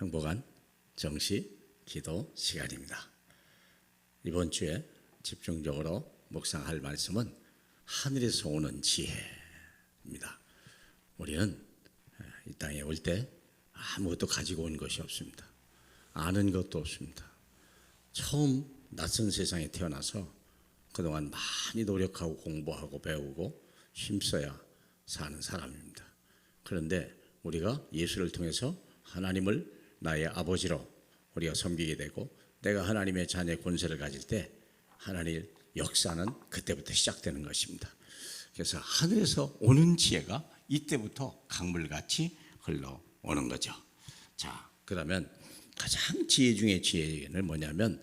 행복한 정시 기도 시간입니다. 이번 주에 집중적으로 묵상할 말씀은 하늘에서 오는 지혜입니다. 우리는 이 땅에 올 때 아무것도 가지고 온 것이 없습니다. 아는 것도 없습니다. 처음 낯선 세상에 태어나서 그동안 많이 노력하고 공부하고 배우고 힘써야 사는 사람입니다. 그런데 우리가 예수를 통해서 하나님을 나의 아버지로 우리가 섬기게 되고 내가 하나님의 자녀의 권세를 가질 때 하나님의 역사는 그때부터 시작되는 것입니다. 그래서 하늘에서 오는 지혜가 이때부터 강물같이 흘러오는 거죠. 자, 그러면 가장 지혜 중에 지혜는 뭐냐면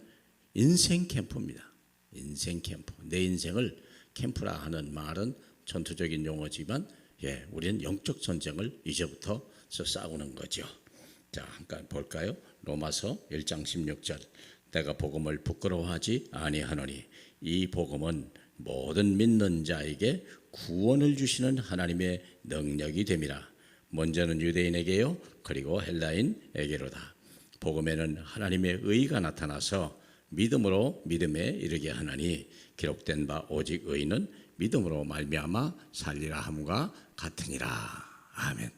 인생 캠프입니다. 인생 캠프. 내 인생을 캠프라 하는 말은 전투적인 용어지만 우리는 영적 전쟁을 이제부터 싸우는 거죠. 자, 잠깐 볼까요? 로마서 1장 16절. 내가 복음을 부끄러워하지 아니하노니 이 복음은 모든 믿는 자에게 구원을 주시는 하나님의 능력이 됨이라. 먼저는 유대인에게요, 그리고 헬라인에게로다. 복음에는 하나님의 의가 나타나서 믿음으로 믿음에 이르게 하나니 기록된 바 오직 의인은 믿음으로 말미암아 살리라 함과 같으니라. 아멘.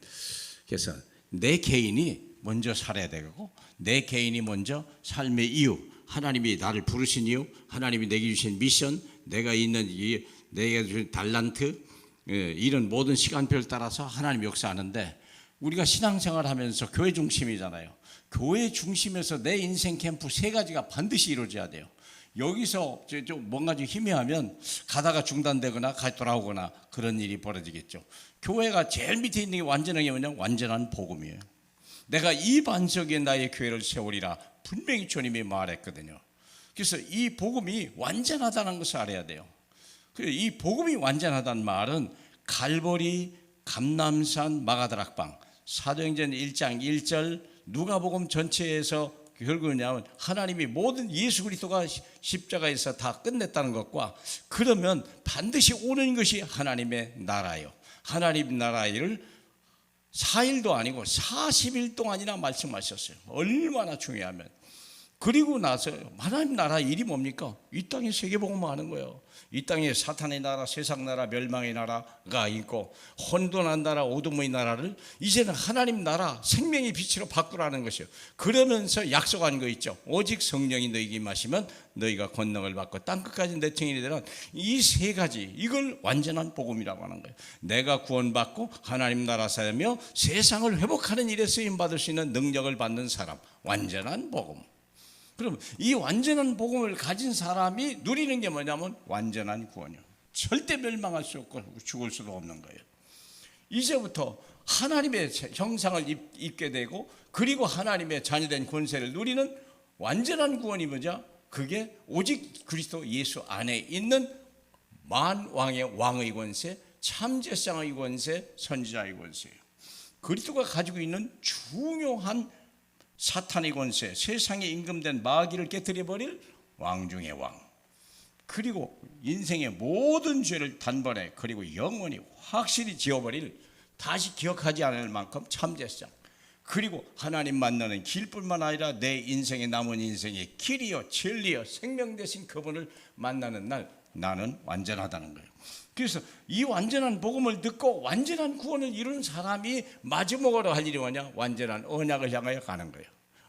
그래서 내 개인이 먼저 살아야 되고 내 개인이 먼저 삶의 이유, 하나님이 나를 부르신 이유, 하나님이 내게 주신 미션, 내가 있는 내게 주신 달란트, 이런 모든 시간표를 따라서 하나님 역사하는데 우리가 신앙생활을 하면서 교회 중심이잖아요. 교회 중심에서 내 인생 캠프 세 가지가 반드시 이루어져야 돼요. 여기서 좀 뭔가 좀 희미하면 가다가 중단되거나 돌아오거나 그런 일이 벌어지겠죠. 교회가 제일 밑에 있는 게 완전한 게 뭐냐? 완전한 복음이에요. 내가 이 반석에 나의 교회를 세우리라 분명히 주님이 말했거든요. 그래서 이 복음이 완전하다는 것을 알아야 돼요. 이 복음이 완전하다는 말은 갈보리, 감람산, 마가다락방, 사도행전 1장 1절, 누가복음 전체에서 결국은 하나님이 모든 예수 그리스도가 십자가에서 다 끝냈다는 것과 그러면 반드시 오는 것이 하나님의 나라예요. 하나님 나라를 4일도 아니고 40일 동안이나 말씀하셨어요. 얼마나 중요하면. 그리고 나서 하나님 나라 일이 뭡니까? 이 땅에 세계복음을 하는 거예요. 이 땅에 사탄의 나라, 세상 나라, 멸망의 나라가 있고 혼돈한 나라, 어둠의 나라를 이제는 하나님 나라, 생명의 빛으로 바꾸라는 것이에요. 그러면서 약속한 거 있죠. 오직 성령이 너희에게 임하시면 너희가 권능을 받고 땅끝까지 내 증인이 되는 이 세 가지, 이걸 완전한 복음이라고 하는 거예요. 내가 구원받고 하나님 나라 살며 세상을 회복하는 일에 쓰임받을 수 있는 능력을 받는 사람, 완전한 복음. 그럼 이 완전한 복음을 가진 사람이 누리는 게 뭐냐면 완전한 구원이요. 절대 멸망할 수 없고 죽을 수도 없는 거예요. 이제부터 하나님의 형상을 입게 되고 그리고 하나님의 자녀된 권세를 누리는 완전한 구원이 뭐죠? 그게 오직 그리스도 예수 안에 있는 만왕의 왕의 권세, 참제상의 권세, 선지자의 권세예요. 그리스도가 가지고 있는 중요한 사탄의 권세, 세상에 임금된 마귀를 깨뜨려버릴 왕 중의 왕, 그리고 인생의 모든 죄를 단번에 그리고 영원히 확실히 지워버릴, 다시 기억하지 않을 만큼 참제상, 그리고 하나님 만나는 길뿐만 아니라 내 인생의 남은 인생의 길이요 진리요 생명 되신 그분을 만나는 날 나는 완전하다는 거예요. 그래서 이 완전한 복음을 듣고 완전한 구원을 이룬 사람이 마지막으로 할 일이 뭐냐? 완전한 언약을 향하여 가는 거예요.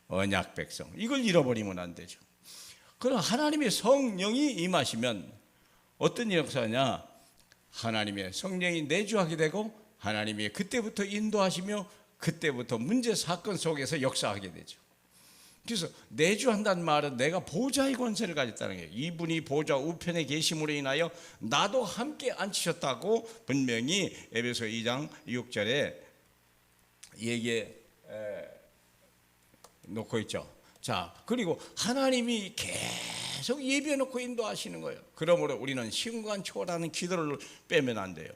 언약 백성. 이걸 잃어버리면 안 되죠. 그럼 하나님의 성령이 임하시면 어떤 역사냐? 하나님의 성령이 내주하게 되고 하나님이 그때부터 인도하시며 그때부터 문제 사건 속에서 역사하게 되죠. 그래서 내주한다는 말은 내가 보좌의 권세를 가졌다는 거예요. 이분이 보좌 우편에 계심으로 인하여 나도 함께 앉히셨다고 분명히 에베소 2장 6절에 얘기해 놓고 있죠. 자, 그리고 하나님이 계속 예비해 놓고 인도하시는 거예요. 그러므로 우리는 시간 초월하는 기도를 빼면 안 돼요.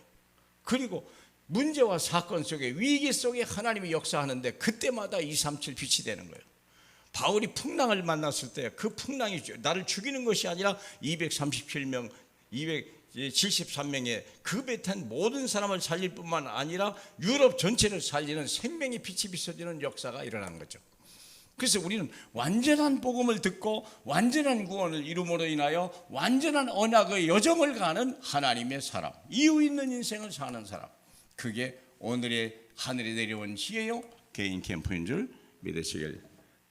그리고 문제와 사건 속에 위기 속에 하나님이 역사하는데 그때마다 237 빛이 되는 거예요. 바울이 풍랑을 만났을 때 그 풍랑이 나를 죽이는 것이 아니라 237명, 273명의 그 배탄 모든 사람을 살릴 뿐만 아니라 유럽 전체를 살리는 생명의 빛이 비춰지는 역사가 일어난 거죠. 그래서 우리는 완전한 복음을 듣고 완전한 구원을 이룸으로 인하여 완전한 언약의 여정을 가는 하나님의 사람, 이유 있는 인생을 사는 사람, 그게 오늘의 하늘에 내려온 지혜요 개인 캠프인 줄 믿으시길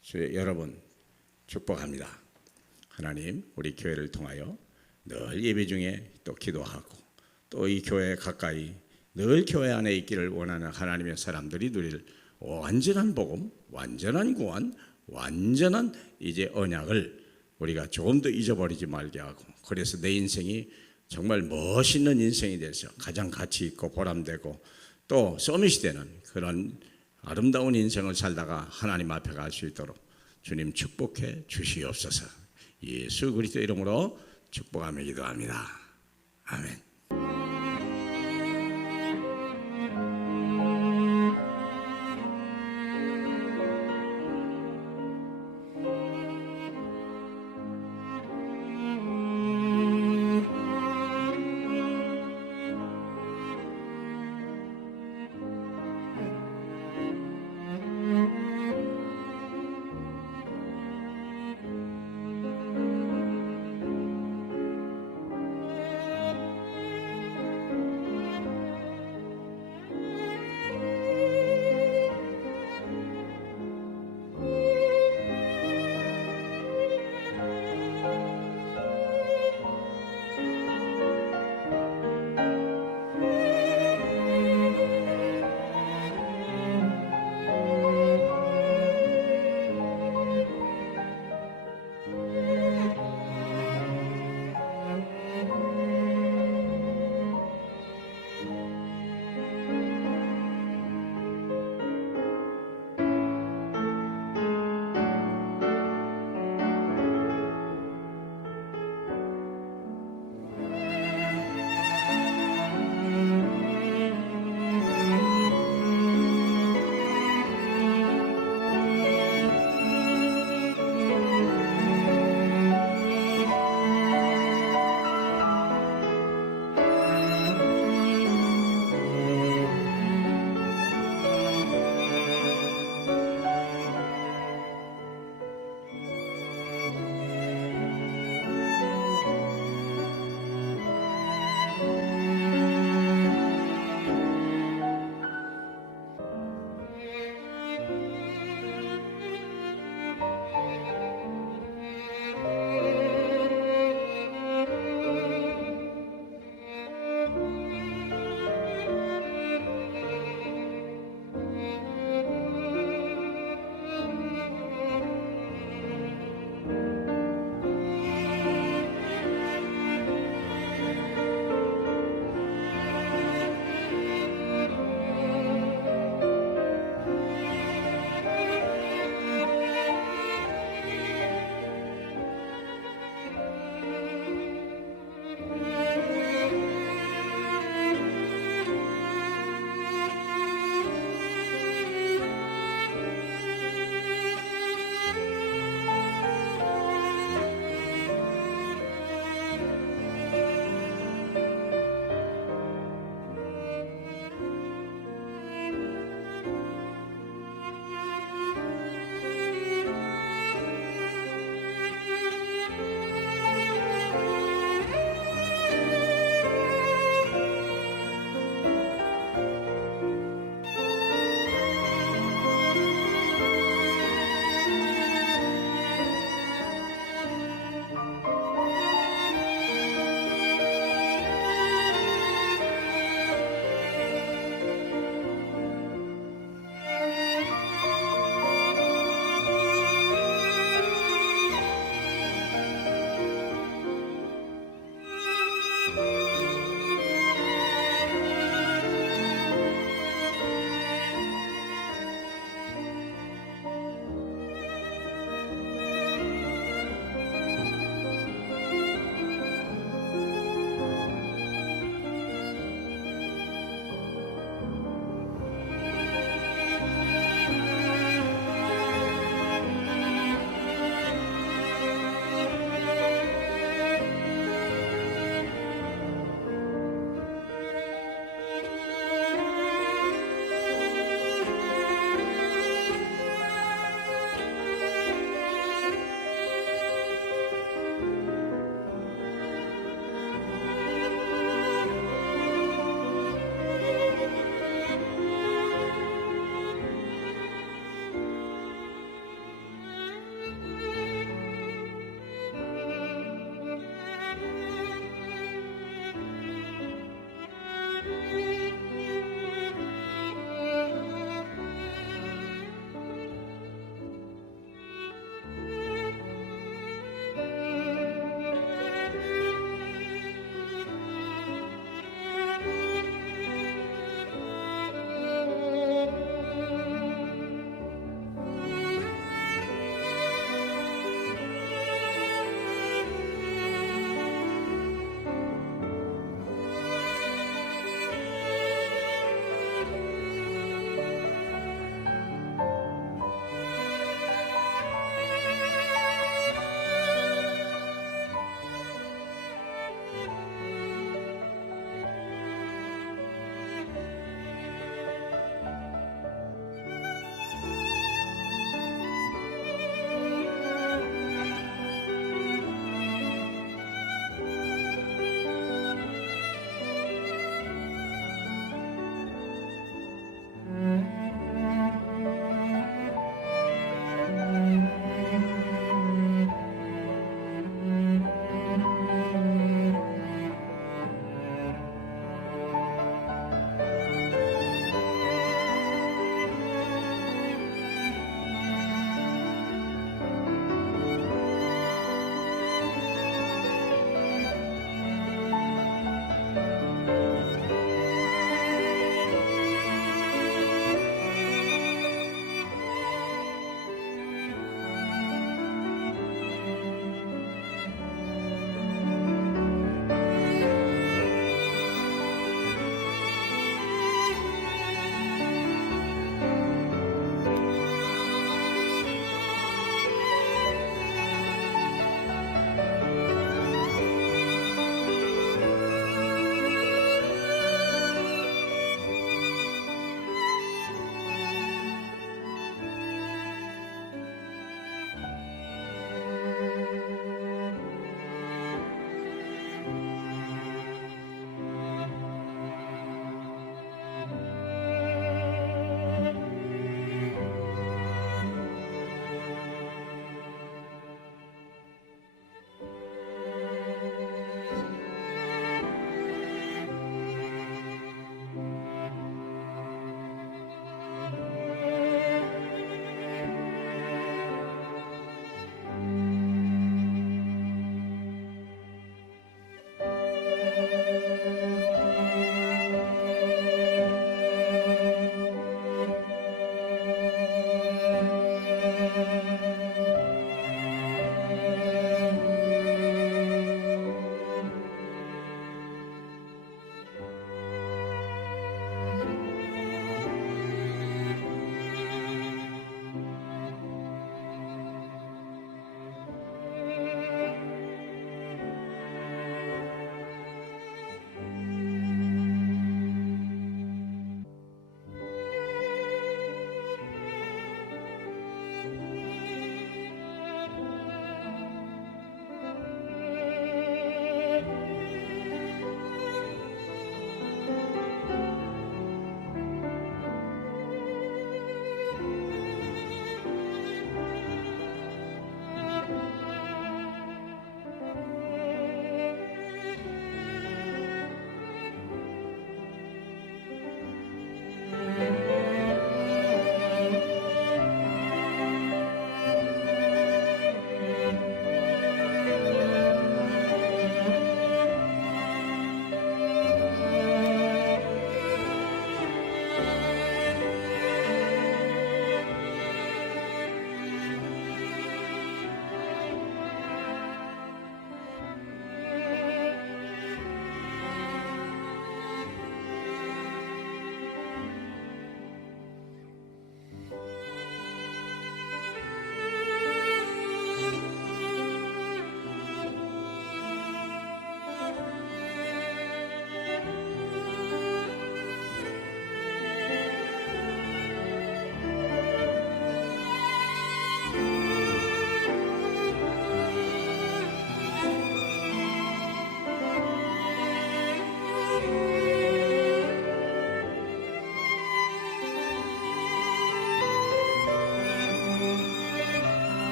주의 여러분 축복합니다. 하나님, 우리 교회를 통하여 늘 예배 중에 또 기도하고 또 이 교회 가까이 늘 교회 안에 있기를 원하는 하나님의 사람들이 누릴 완전한 복음, 완전한 구원, 완전한 이제 언약을 우리가 조금 더 잊어버리지 말게 하고, 그래서 내 인생이 정말 멋있는 인생이 돼서 가장 가치 있고 보람되고 또 서밋이 되는 그런 아름다운 인생을 살다가 하나님 앞에 갈 수 있도록 주님 축복해 주시옵소서. 예수 그리스도 이름으로 축복하며 기도합니다. 아멘.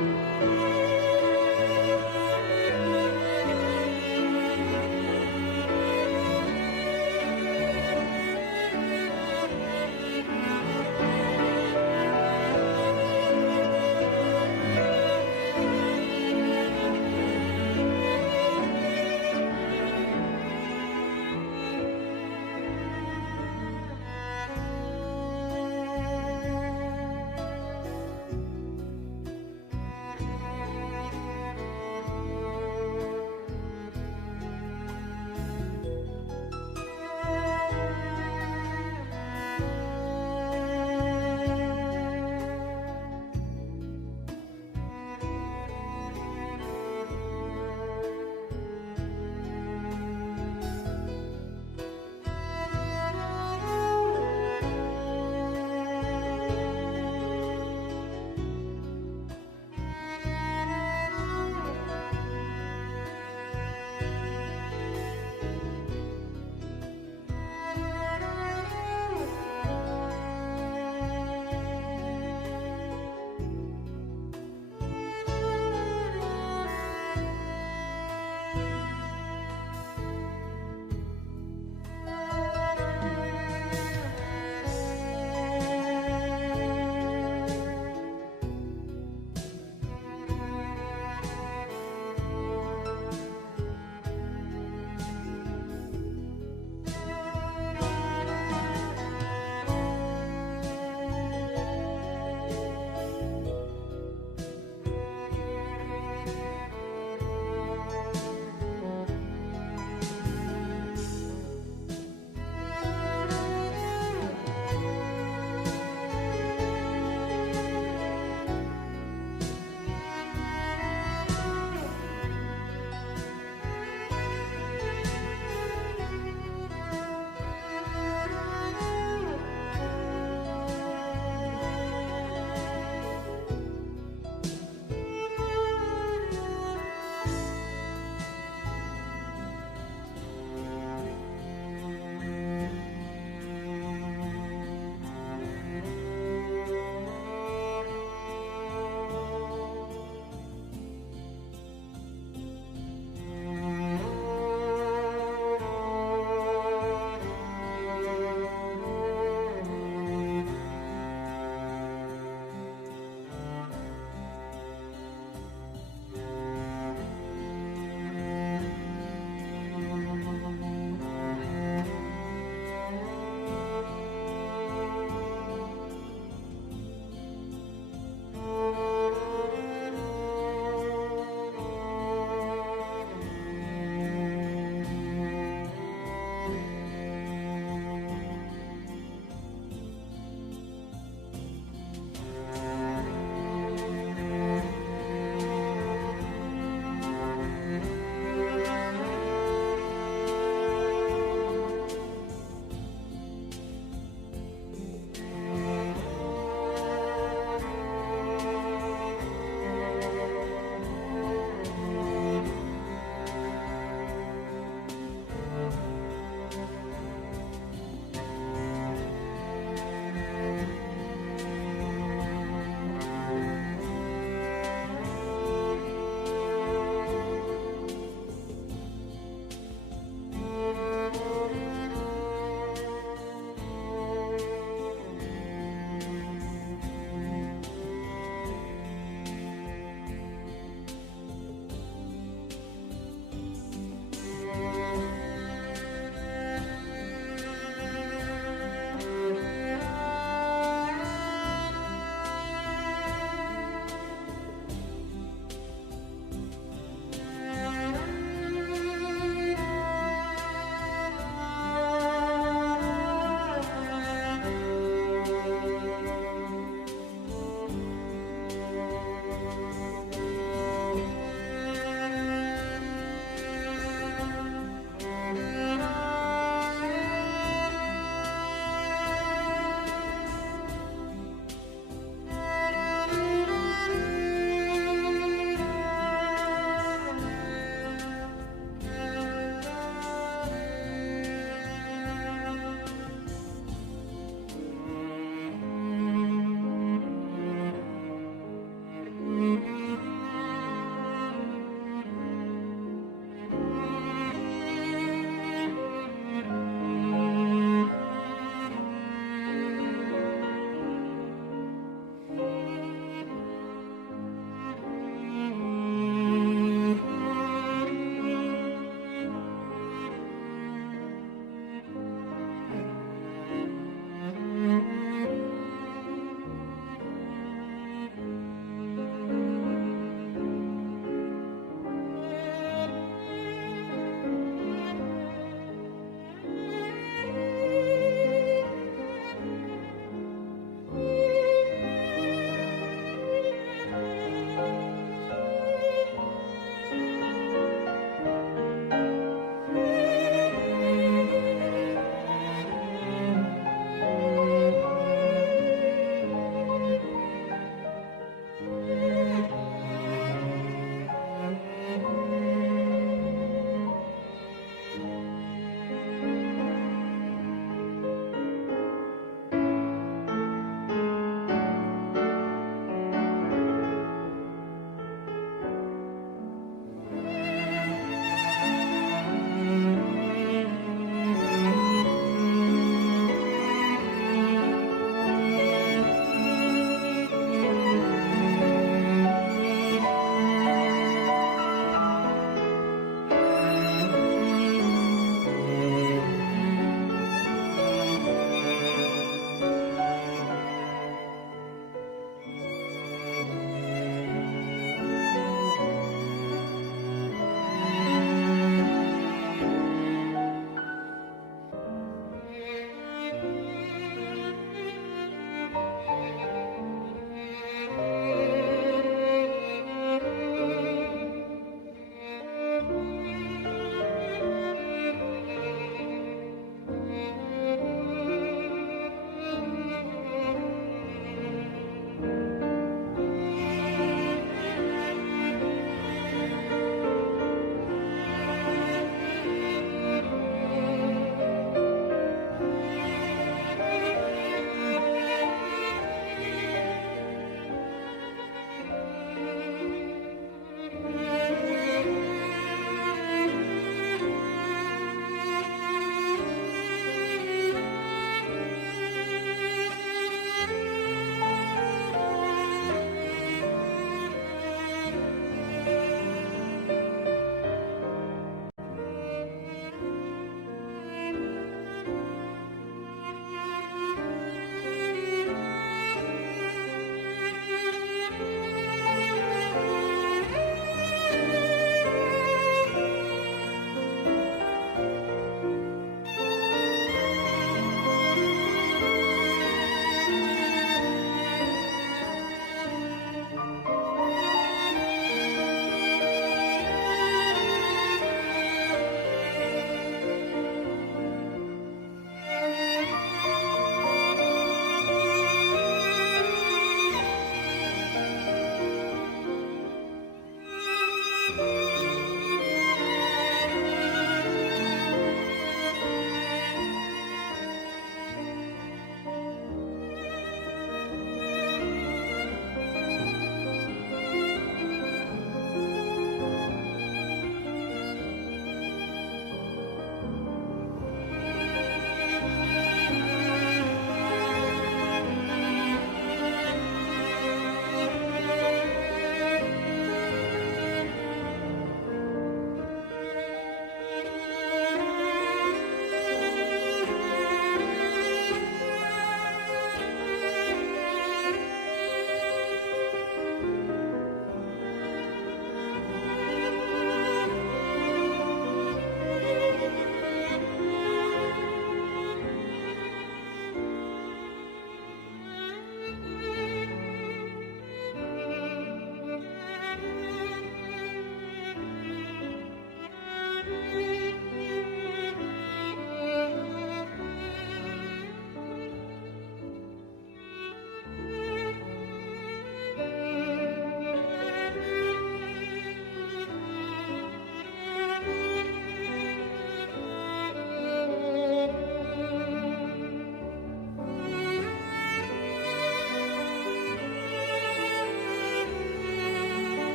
네.